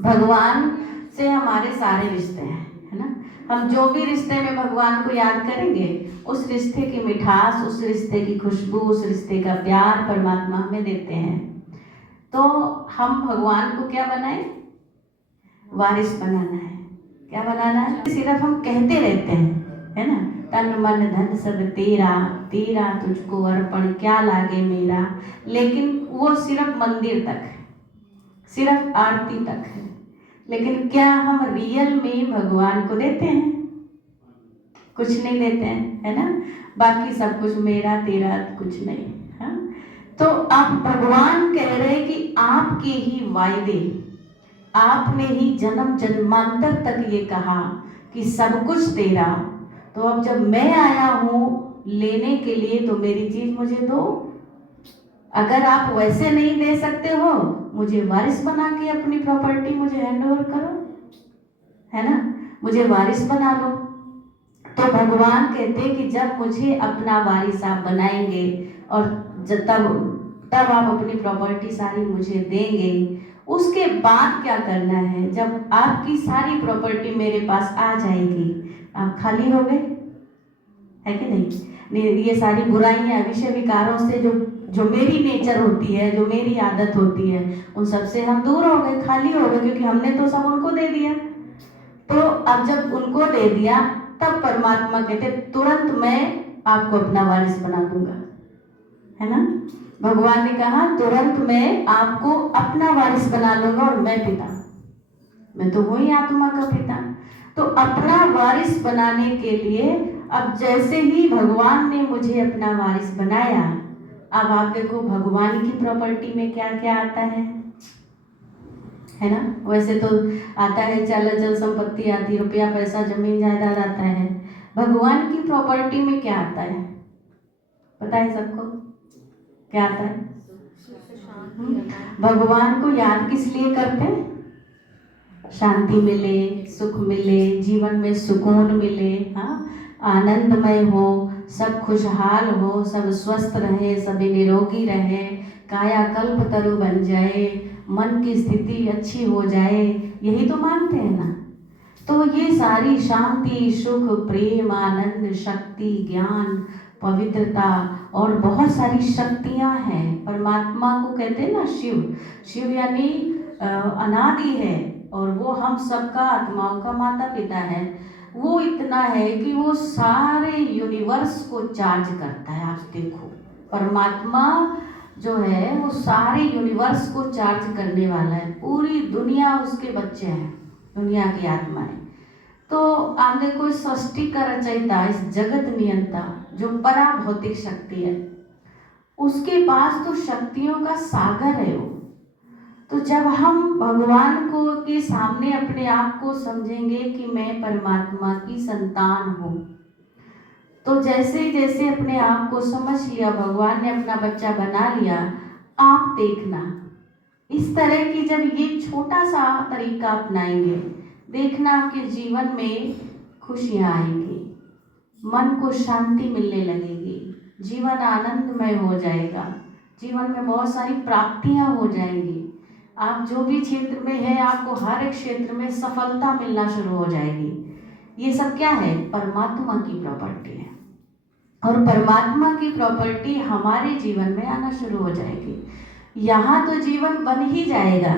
भगवान से हमारे सारे रिश्ते हैं, है ना। हम जो भी रिश्ते में भगवान को याद करेंगे, उस रिश्ते की मिठास, उस रिश्ते की खुशबू, उस रिश्ते का प्यार परमात्मा हमें देते हैं। तो हम भगवान को क्या बनाए? वारिस बनाना है। क्या बनाना है? सिर्फ हम कहते रहते हैं, है ना, तन मन धन सब तेरा, तेरा तुझको अर्पण क्या लागे मेरा, लेकिन वो सिर्फ मंदिर तक है, सिर्फ आरती तक है। लेकिन क्या हम रियल में भगवान को देते हैं? कुछ नहीं देते हैं, है ना। बाकी सब कुछ मेरा तेरा, कुछ नहीं। हाँ, तो अब भगवान कह रहे हैं कि आपके ही वायदे, आपने ही जन्म जन्मांतर तक ये कहा कि सब कुछ तेरा, तो अब जब मैं आया हूं लेने के लिए, तो मेरी चीज मुझे दो। अगर आप वैसे नहीं दे सकते हो, मुझे वारिस बना के अपनी प्रॉपर्टी मुझे हैंड ओवर करो, है ना, मुझे वारिस बना लो। तो भगवान कहते हैं कि जब मुझे अपना वारिस आप बनाएंगे, और तब आप अपनी प्रॉपर्टी सारी मुझे देंगे। उसके बाद क्या करना है? जब आपकी सारी प्रॉपर्टी मेरे पास आ जाएगी, आप खाली हो गए, है कि नहीं। ये सारी बुराइयां, विषय विकारों से जो मेरी नेचर होती है, जो मेरी आदत होती है, उन सब से हम दूर हो गए, खाली हो गए, क्योंकि हमने तो सब उनको दे दिया। तो अब जब उनको दे दिया, तब परमात्मा कहते तुरंत मैं आपको अपना वारिस बना दूंगा, है ना। भगवान ने कहा तुरंत मैं आपको अपना वारिस बना लूंगा, और मैं पिता, मैं तो वही आत्मा का पिता। तो अपना वारिस बनाने के लिए, अब जैसे ही भगवान ने मुझे अपना वारिस बनाया, अब आप देखो भगवान की प्रॉपर्टी में क्या क्या आता है ना। वैसे तो आता है चल संपत्ति आती, रुपया पैसा जमीन जायदाद आता है। भगवान की प्रॉपर्टी में क्या आता है? पता है सबको क्या आता है? भगवान को याद किस लिए करते हैं? शांति मिले, सुख मिले, जीवन में सुकून मिले, हाँ, आनंदमय हो, सब खुशहाल हो, सब स्वस्थ रहे, सभी निरोगी रहे, कायाकल्प तरु बन जाए, मन की स्थिति अच्छी हो जाए, यही तो मांगते हैं ना। तो ये सारी शांति, सुख, प्रेम, आनंद, शक्ति, ज्ञान, पवित्रता और बहुत सारी शक्तियां हैं। परमात्मा को कहते हैं ना शिव। शिव यानी अनादि है, और वो हम सबका आत्माओं का माता पिता है। वो इतना है कि वो सारे यूनिवर्स को चार्ज करता है। आप देखो परमात्मा जो है वो सारे यूनिवर्स को चार्ज करने वाला है। पूरी दुनिया उसके बच्चे हैं, दुनिया की आत्माएं। तो आप देखो सृष्टि का रचयिता, इस जगत नियंता जो परा भौतिक शक्ति है, उसके पास तो शक्तियों का सागर है वो। तो जब हम भगवान को के सामने अपने आप को समझेंगे कि मैं परमात्मा की संतान हूँ, तो जैसे जैसे अपने आप को समझ लिया, भगवान ने अपना बच्चा बना लिया, आप देखना इस तरह की जब ये छोटा सा तरीका अपनाएंगे, देखना आपके जीवन में खुशियाँ आएंगी, मन को शांति मिलने लगेगी, जीवन आनंदमय हो जाएगा, जीवन में बहुत सारी प्राप्तियां हो जाएंगी। आप जो भी क्षेत्र में है, आपको हर एक क्षेत्र में सफलता मिलना शुरू हो जाएगी। ये सब क्या है? परमात्मा की प्रॉपर्टी है, और परमात्मा की प्रॉपर्टी हमारे जीवन में आना शुरू हो जाएगी। यहाँ तो जीवन बन ही जाएगा,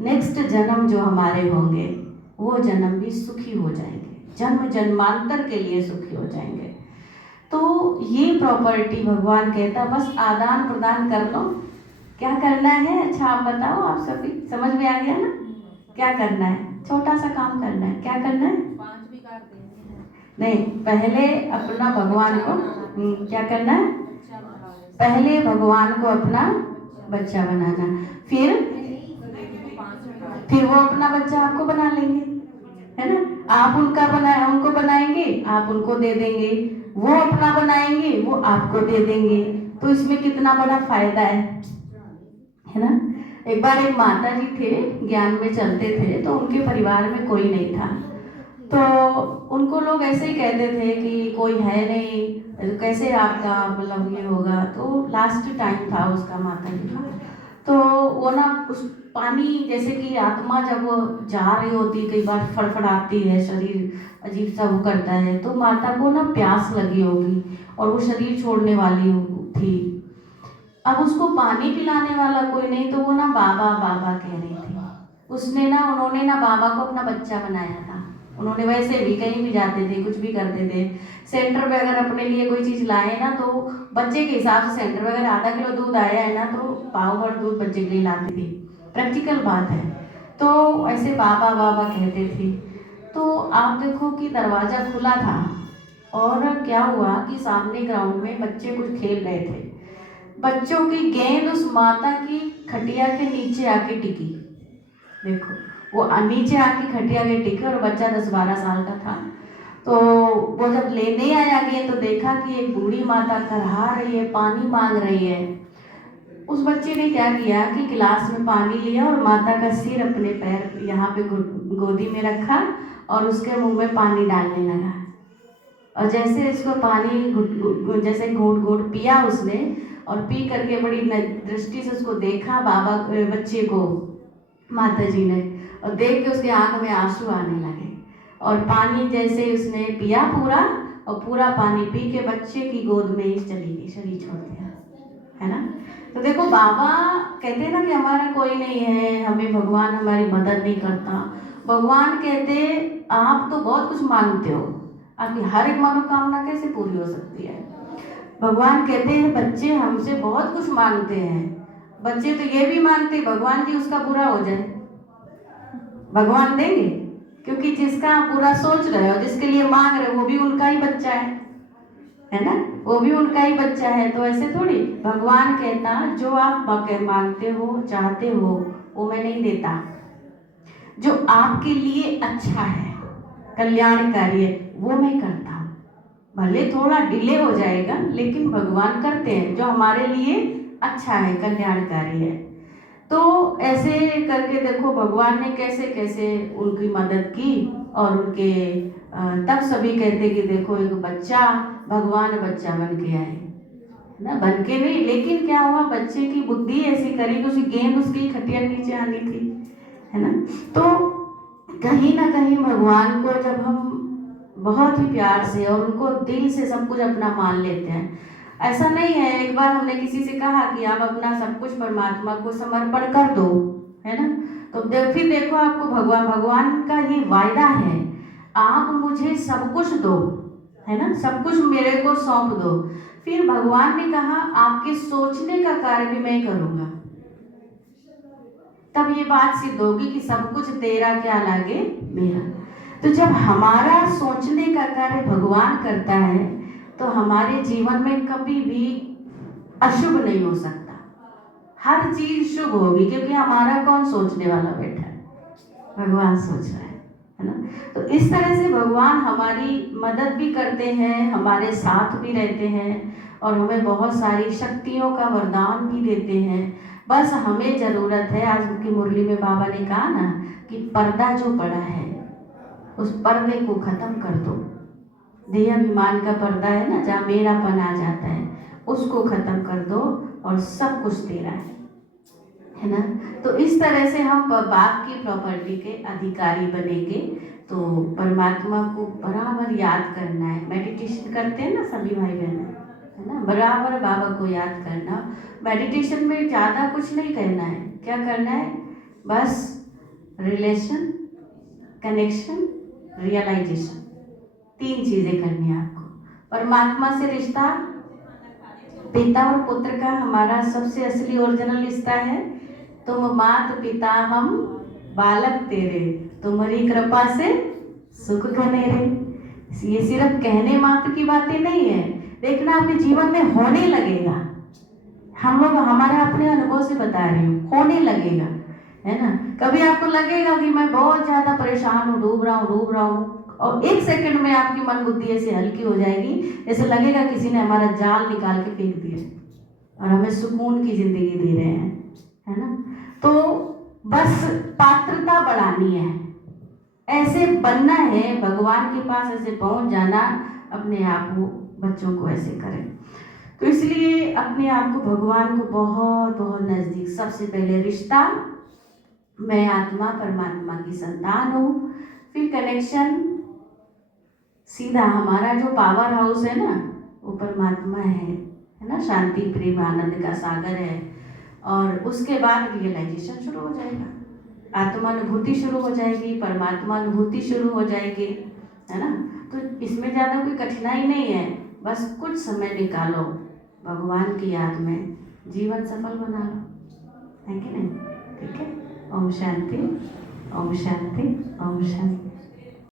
नेक्स्ट जन्म जो हमारे होंगे वो जन्म भी सुखी हो जाएंगे, जन्म जन्मांतर के लिए सुखी हो जाएंगे। तो ये प्रॉपर्टी भगवान कहता बस आदान प्रदान कर लो। क्या करना है? अच्छा आप बताओ, आप सभी समझ में आ गया ना? क्या करना है? छोटा सा काम करना है। क्या करना है? 5 विकार देने हैं। नहीं, पहले अपना भगवान को क्या करना है? पहले भगवान को अपना बच्चा बनाना, फिर वो अपना बच्चा आपको बना लेंगे, है ना। आप उनको बनाएंगे, आप उनको दे देंगे, वो अपना बनाएंगे, वो आपको दे देंगे। तो इसमें कितना बड़ा फायदा है ना। एक बार एक माता जी थे, ज्ञान में चलते थे, तो उनके परिवार में कोई नहीं था। तो उनको लोग ऐसे ही कहते थे कि कोई है नहीं, कैसे आपका मतलब ये होगा। तो लास्ट टाइम था उसका, माता जी का। तो वो ना उस पानी जैसे कि आत्मा जब वो जा रही होती है, कई बार फड़फड़ाती है, शरीर अजीब सा वो करता है, तो माता को ना प्यास लगी होगी और वो शरीर छोड़ने वाली थी। अब उसको पानी पिलाने वाला कोई नहीं, तो वो ना बाबा बाबा कह रही थी। उन्होंने ना बाबा को अपना बच्चा बनाया था। उन्होंने वैसे भी कहीं भी जाते थे, कुछ भी करते थे, सेंटर पे अगर अपने लिए कोई चीज़ लाए ना, तो बच्चे के हिसाब से सेंटर पे अगर आधा किलो दूध आया है ना, तो पाव भर दूध बच्चे के लिए लाती थी। प्रैक्टिकल बात है। तो ऐसे बाबा बाबा कहते थे। तो आप देखो कि दरवाज़ा खुला था और क्या हुआ कि सामने ग्राउंड में बच्चे कुछ खेल रहे थे। बच्चों की गेंद उस माता की खटिया के नीचे आके टिकी। देखो, वो नीचे आके खटिया के टिकी और बच्चा 10-12 साल का था। तो वो जब लेने आया गेंद, तो देखा कि एक बूढ़ी माता करहा रही है, पानी मांग रही है। उस बच्चे ने क्या किया कि गिलास में पानी लिया और माता का सिर अपने पैर यहाँ पे गोदी में रखा और उसके मुंह में पानी डालने लगा। और जैसे इसको पानी जैसे घूंट घूंट पिया उसने, और पी करके बड़ी दृष्टि से उसको देखा बच्चे को माता जी ने, और देख के उसके आंख में आंसू आने लगे। और पानी जैसे उसने पिया पूरा, और पूरा पानी पी के बच्चे की गोद में ही चली गई, शरीर छोड़ दिया, है ना। तो देखो, बाबा कहते हैं ना कि हमारा कोई नहीं है, हमें भगवान हमारी मदद नहीं करता। भगवान कहते आप तो बहुत कुछ मांगते हो, आपकी हर एक मनोकामना कैसे पूरी हो सकती है। भगवान कहते हैं बच्चे हमसे बहुत कुछ मांगते हैं। बच्चे तो ये भी मांगते भगवान जी उसका बुरा हो जाए, भगवान देंगे? क्योंकि जिसका आप बुरा सोच रहे हो, जिसके लिए मांग रहे हो, वो भी उनका ही बच्चा है ना, वो भी उनका ही बच्चा है। तो ऐसे थोड़ी भगवान कहता जो आप मांगते हो, चाहते हो, वो मैं नहीं देता। जो आपके लिए अच्छा है, कल्याणकारी है, वो मैं करता हूँ। भले थोड़ा डिले हो जाएगा, लेकिन भगवान करते हैं जो हमारे लिए अच्छा है, कल्याणकारी है। तो ऐसे करके देखो भगवान ने कैसे कैसे उनकी मदद की। और उनके तब सभी कहते कि देखो एक बच्चा, भगवान बच्चा बन के आए ना, बन के नहीं, लेकिन क्या हुआ, बच्चे की बुद्धि ऐसी करी कि उसकी गेंद उसकी खटिया नीचे आनी थी, है ना। तो कहीं ना कहीं भगवान को जब हम बहुत ही प्यार से और उनको दिल से सब कुछ अपना मान लेते हैं, ऐसा नहीं है। एक बार हमने किसी से कहा कि आप अपना सब कुछ परमात्मा को समर्पण कर दो, है ना। तो फिर देखो आपको भगवान का ये वायदा है, आप मुझे सब कुछ दो, है ना, सब कुछ मेरे को सौंप दो। फिर भगवान ने कहा आपके सोचने का कार्य भी मैं करूंगा। तब ये बात सिद्ध होगी कि सब कुछ तेरा क्या लागे मेरा। तो जब हमारा सोचने का कार्य भगवान करता है, तो हमारे जीवन में कभी भी अशुभ नहीं हो सकता, हर चीज शुभ होगी, क्योंकि हमारा कौन सोचने वाला बैठा है, भगवान सोच रहा है ना। तो इस तरह से भगवान हमारी मदद भी करते हैं, हमारे साथ भी रहते हैं, और हमें बहुत सारी शक्तियों का वरदान भी देते हैं। बस हमें जरूरत है, आज की मुरली में बाबा ने कहा ना कि पर्दा जो पड़ा है उस पर्दे को खत्म कर दो। देहाभिमान का पर्दा है ना, जहाँ मेरापन आ जाता है, उसको खत्म कर दो और सब कुछ तेरा है ना। तो इस तरह से हम बाप की प्रॉपर्टी के अधिकारी बनेंगे। तो परमात्मा को बराबर याद करना है। मेडिटेशन करते हैं ना सभी भाई बहन, है ना, बराबर बाबा को याद करना। मेडिटेशन में ज़्यादा कुछ नहीं करना है। क्या करना है? बस रिलेशन, कनेक्शन, रियलाइजेशन, 3 चीज़ें करनी है आपको। परमात्मा से रिश्ता, पिता और पुत्र का हमारा सबसे असली ओरिजिनल रिश्ता है। तुम मात पिता हम बालक तेरे, तुम्हारी कृपा से सुख घनेरे। ये सिर्फ कहने मात्र की बातें नहीं है, देखना आपके जीवन में होने लगेगा। हम लोग हमारा अपने अनुभव से बता रही हूँ, होने लगेगा, है ना। कभी आपको लगेगा कि मैं बहुत ज्यादा परेशान हूँ, डूब रहा हूँ, और 1 सेकंड में आपकी मन बुद्धि ऐसे हल्की हो जाएगी, जैसे लगेगा किसी ने हमारा जाल निकाल के फेंक दिया और हमें सुकून की जिंदगी दे रहे हैं, है ना। तो बस पात्रता बढ़ानी है, ऐसे बनना है, भगवान के पास ऐसे पहुंच जाना। अपने आप को, बच्चों को ऐसे करें। तो इसलिए अपने आप को भगवान को बहुत बहुत नजदीक, सबसे पहले रिश्ता, मैं आत्मा परमात्मा की संतान हूँ। फिर कनेक्शन सीधा, हमारा जो पावर हाउस है ना वो परमात्मा है ना, शांति प्रेम आनंद का सागर है। और उसके बाद रियलाइजेशन शुरू हो जाएगा, आत्मानुभूति शुरू हो जाएगी, परमात्मा अनुभूति शुरू हो जाएगी, है ना। तो इसमें ज़्यादा कोई कठिनाई नहीं है, बस कुछ समय निकालो भगवान की याद में, जीवन सफल बना लो, है कि नहीं। ठीक है। ओम शांति, ओम शांति, ओम शांति।